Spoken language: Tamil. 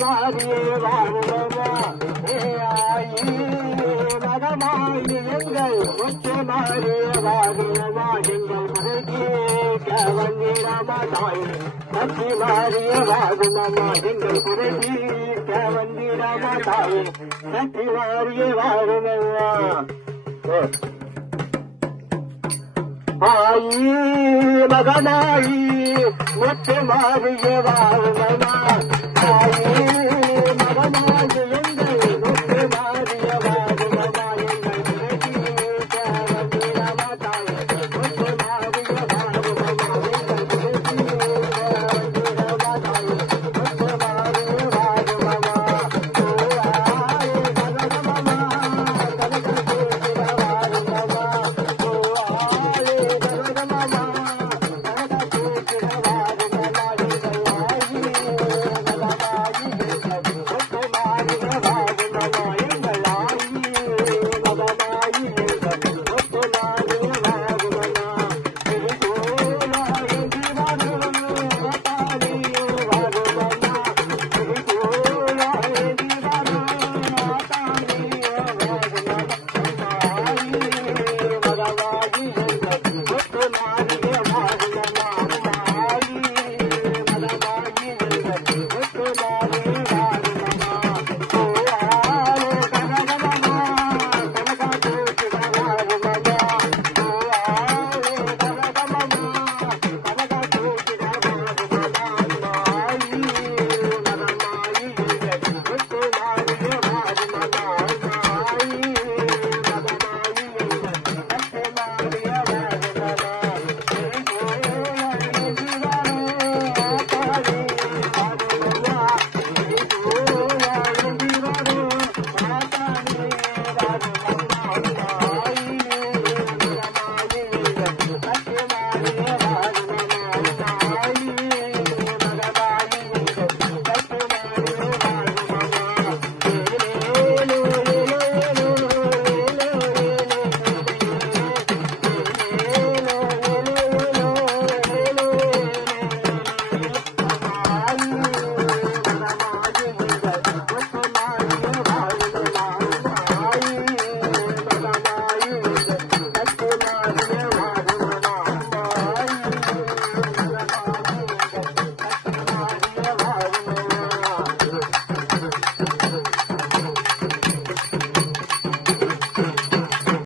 மாறியே வாழ்வமா ஆயி மகமாயி எங்கள் முத்து மாறியே வாழ்வமா எங்கள் மகி வந்திடமா தாய் சக்தி மாறியே வாழ்வமா எங்கள் குறைகி வந்திடமா தாய் சக்தி மாறியே வாழ்வமா ஆயி மகனாயி முத்து மாறிய வாழ்வனா ஆயி மகனாயி எங்கள் முத்து மாறிய வாழ்வனா எங்கள் வந்திரமா தாய் முத்து மாறிய வாழ்வனா எங்கள் வந்திரமா தாய் முத்து மாறிய வாழ்வனா ஆயி மகனமா கனக